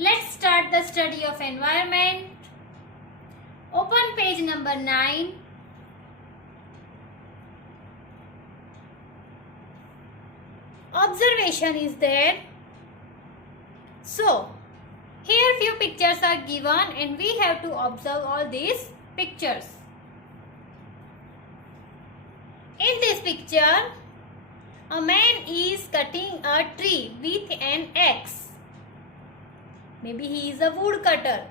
Let's start the study of environment. Open page number 9. Observation is there. So, here few pictures are given and we have to observe all these pictures. In this picture, a man is cutting a tree with an axe. Maybe he is a woodcutter,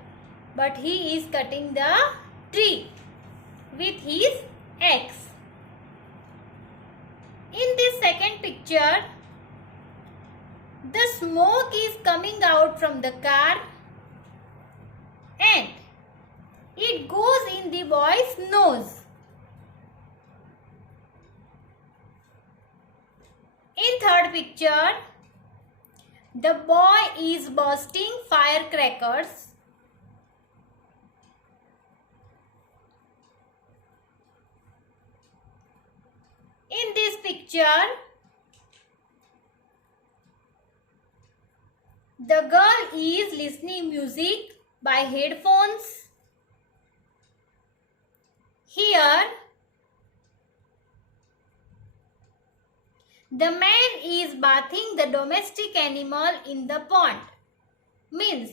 but he is cutting the tree with his axe. In this second picture, the smoke is coming out from the car and it goes in the boy's nose. In third picture, the boy is bursting firecrackers. In this picture, the girl is listening music by headphones. Here, the man is bathing the domestic animal in the pond. Means,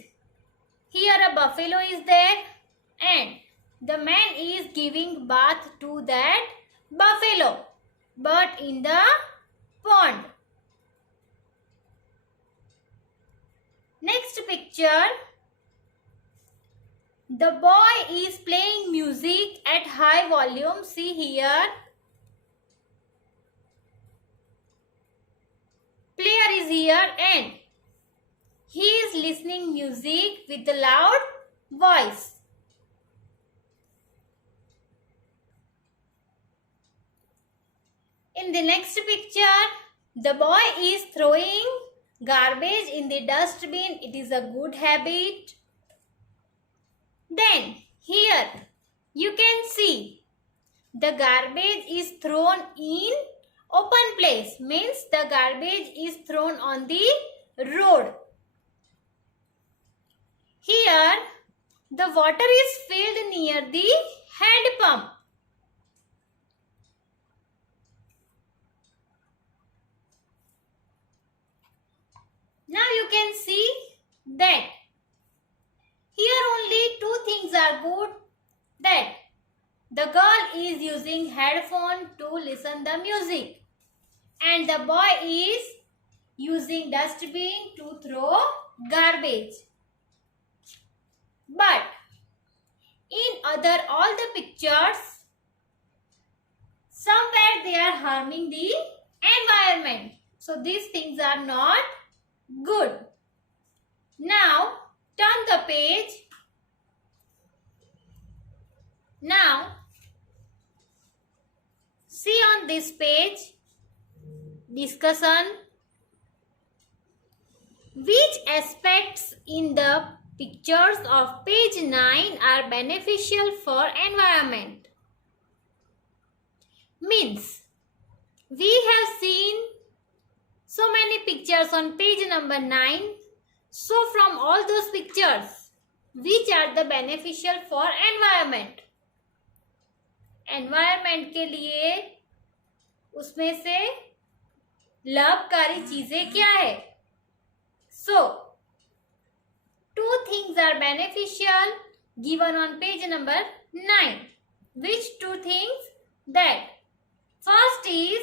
here a buffalo is there and the man is giving bath to that buffalo, but in the pond. Next picture, the boy is playing music at high volume. See here. Player is here and he is listening music with a loud voice. In the next picture, the boy is throwing garbage in the dustbin. It is a good habit. Then here you can see the garbage is thrown in open place, means the garbage is thrown on the road. Here the water is filled near the hand pump. Now you can see that here only two things are good, that the girl is using headphone to listen the music and the boy is using dustbin to throw garbage. But in all the pictures, somewhere they are harming the environment. So these things are not good. Now turn the page. Now see on this page, discussion. Which aspects in the pictures of page 9 are beneficial for environment? Means, we have seen so many pictures on page number 9. So from all those pictures, which are the beneficial for environment? Environment के लिए उसमें से लाभकारी चीजें क्या है? So, two things are beneficial given on page number 9. Which two things? That first is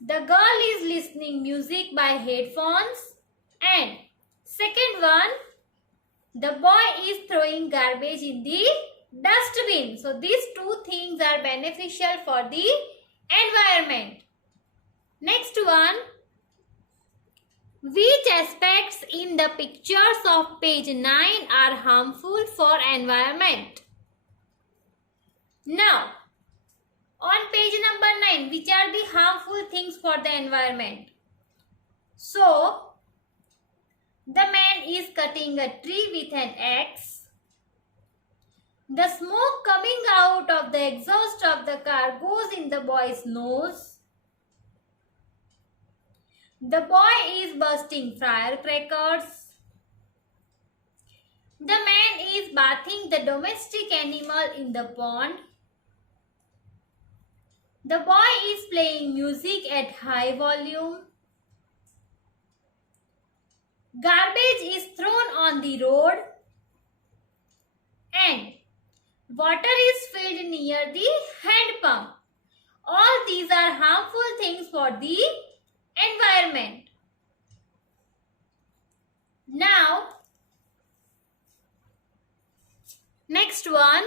the girl is listening music by headphones and second one, the boy is throwing garbage in the dustbin. So these two things are beneficial for the environment. Next one, which aspects in the pictures of page 9 are harmful for environment? Now, on page number 9, which are the harmful things for the environment? So, the man is cutting a tree with an axe. The smoke coming out of the exhaust of the car goes in the boy's nose. The boy is bursting firecrackers. bathing the domestic animal in the pond. The boy is playing music at high volume. Garbage is thrown on the road. And water is filled near the hand pump. All these are harmful things for the environment. Now, next one,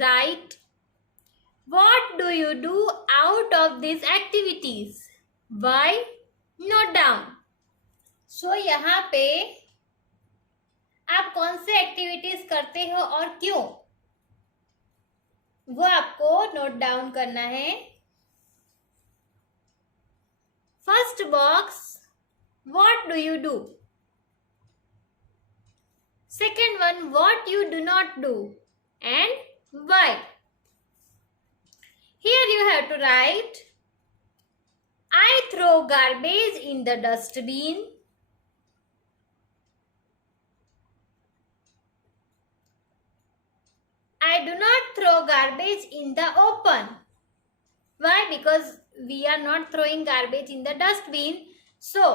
write. What do you do out of these activities? Why? Note down. So, यहाँ पे आप कौन से activities करते हो और क्यों, वो आपको नोट डाउन करना है. First box, what do you do. Second one, what you do not do and why. Here you have to write, I throw garbage in the dustbin. I do not throw garbage in the open. Why? Because we are not throwing garbage in the dustbin. So,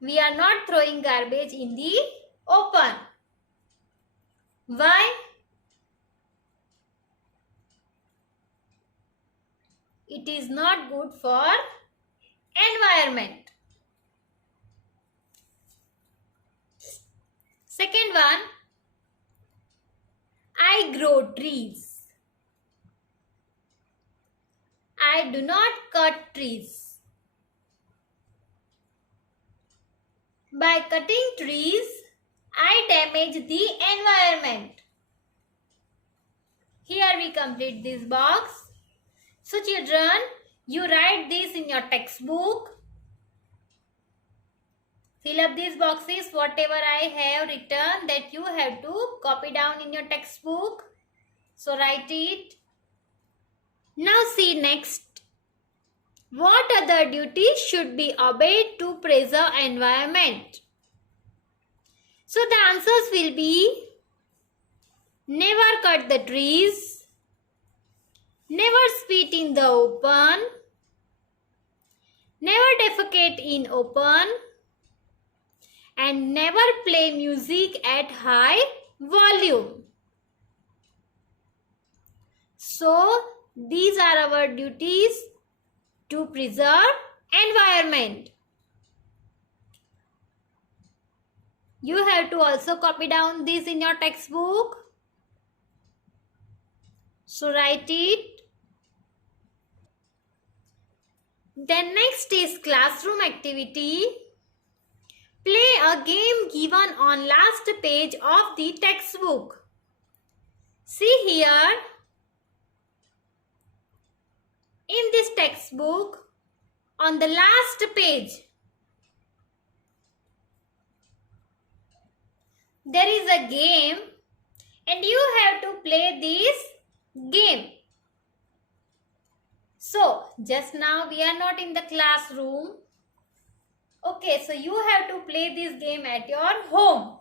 we are not throwing garbage in the open. Why? It is not good for environment. Second one, I grow trees. I do not cut trees. By cutting trees, I damage the environment. Here we complete this box. So children, you write this in your textbook. Fill up these boxes, whatever I have written that you have to copy down in your textbook. So write it. Now see next. What other duties should be obeyed to preserve environment? So the answers will be, never cut the trees, never spit in the open, never defecate in open, and never play music at high volume. So, these are our duties to preserve environment. You have to also copy down this in your textbook. So, write it. Then next is classroom activity. Play a game given on last page of the textbook. See here, in this textbook, on the last page, there is a game and you have to play this game. So, just now we are not in the classroom. Okay, so you have to play this game at your home.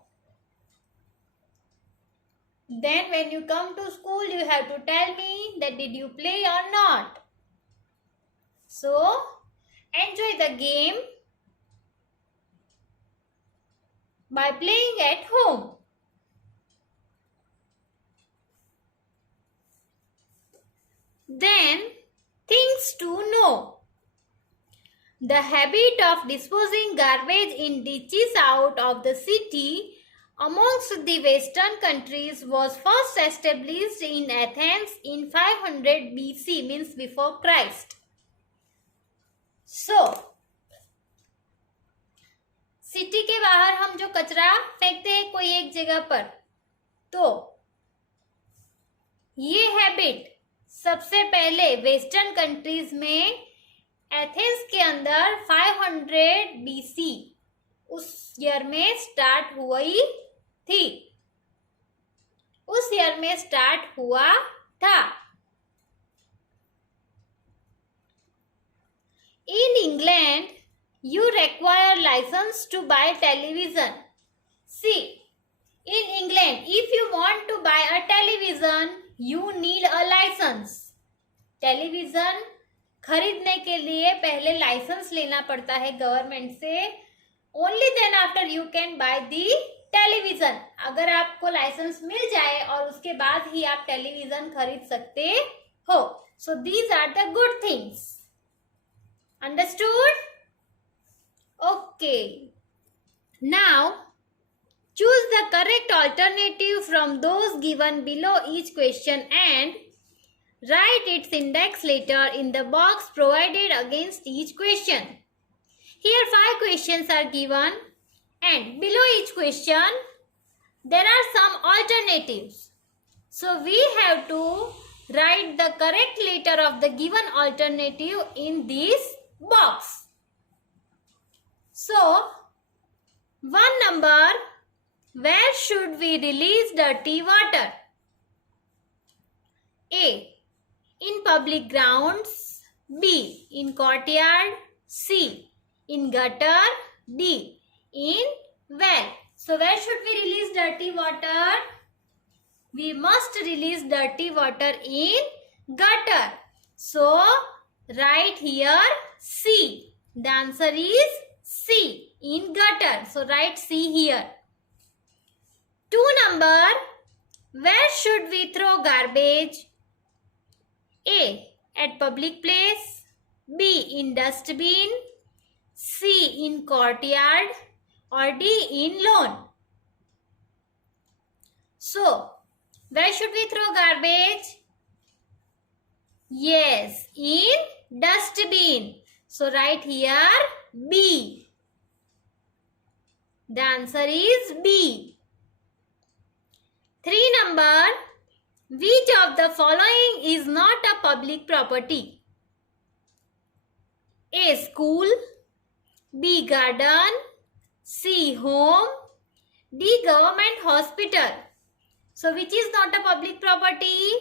Then when you come to school, you have to tell me that did you play or not. So, enjoy the game by playing at home. Then, things to know. The habit of disposing garbage in ditches out of the city amongst the Western countries was first established in Athens in 500 BC, means before Christ. So, city के बाहर हम जो कचरा फेंकते हैं कोई एक जगह पर, तो ये हैबिट सबसे पहले वेस्टर्न कंट्रीज में एथेंस के अंदर 500 BC उस ईयर में स्टार्ट हुई थी. उस ईयर में स्टार्ट हुआ था. In England, you require license to buy television. See, In England, if you want to buy a television, you need a license. Television खरीदने के लिए पहले लाइसेंस लेना पड़ता है गवर्नमेंट से. Only then after you can buy the television. अगर आपको लाइसेंस मिल जाए और उसके बाद ही आप टेलीविजन खरीद सकते हो. So these are the good things. Understood? Okay. Now choose the correct alternative from those given below each question and write its index letter in the box provided against each question. Here 5 questions are given and below each question there are some alternatives. So we have to write the correct letter of the given alternative in this box. So, 1 number, where should we release dirty water? A. In public grounds. B. In courtyard. C. In gutter. D. In well. So where should we release dirty water? We must release dirty water in gutter. So write here C. The answer is C. In gutter. So write C here. 2 number, where should we throw garbage? A. At public place. B. In dustbin. C. In courtyard. Or D. In lawn. So, where should we throw garbage? Yes, in dustbin. So, write here B. The answer is B. 3 number, which of the following is not a public property? A. School. B. Garden. C. Home. D. Government hospital. So which is not a public property?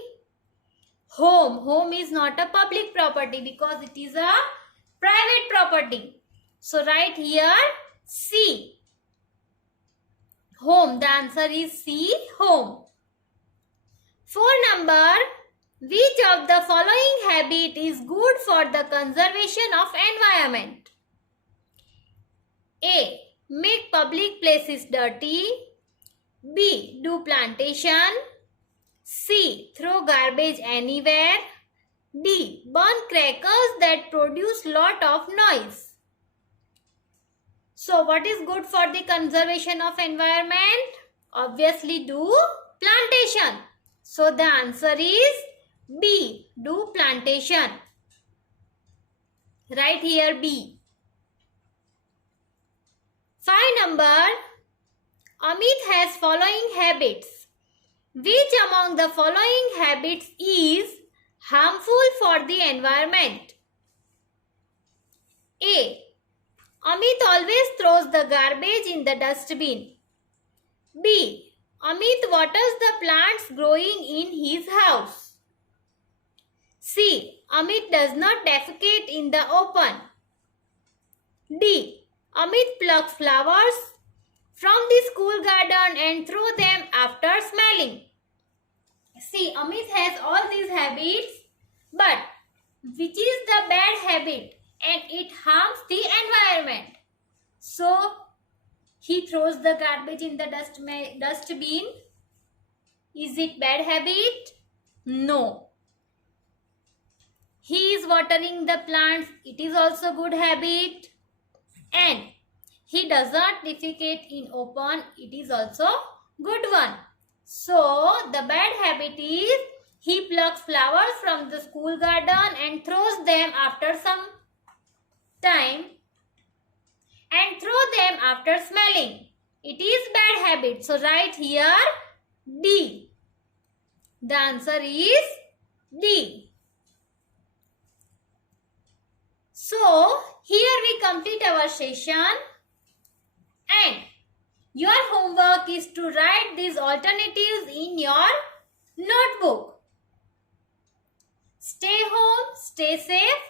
Home. Home is not a public property because it is a private property. So write here C. Home. The answer is C. Home. 4 number, which of the following habit is good for the conservation of environment? A. Make public places dirty. B. Do plantation. C. Throw garbage anywhere. D. Burn crackers that produce lot of noise. So what is good for the conservation of environment? Obviously do plantation. So the answer is B. Do plantation. Write here B. 5 number, Amit has following habits. Which among the following habits is harmful for the environment? A. Amit always throws the garbage in the dustbin. B. Amit waters the plants growing in his house. C. Amit does not defecate in the open. D. Amit plucks flowers from the school garden and throw them after smelling. See, Amit has all these habits, but which is the bad habit and it harms the environment? So, he throws the garbage in the dustbin. Is it bad habit? No. He is watering the plants. It is also good habit. And he does not defecate in open. It is also good one. So, the bad habit is he plucks flowers from the school garden and throws them after some time and throw them after smelling. It is bad habit. So, write here D. The answer is D. So, here we complete our session and your homework is to write these alternatives in your notebook. Stay home, stay safe.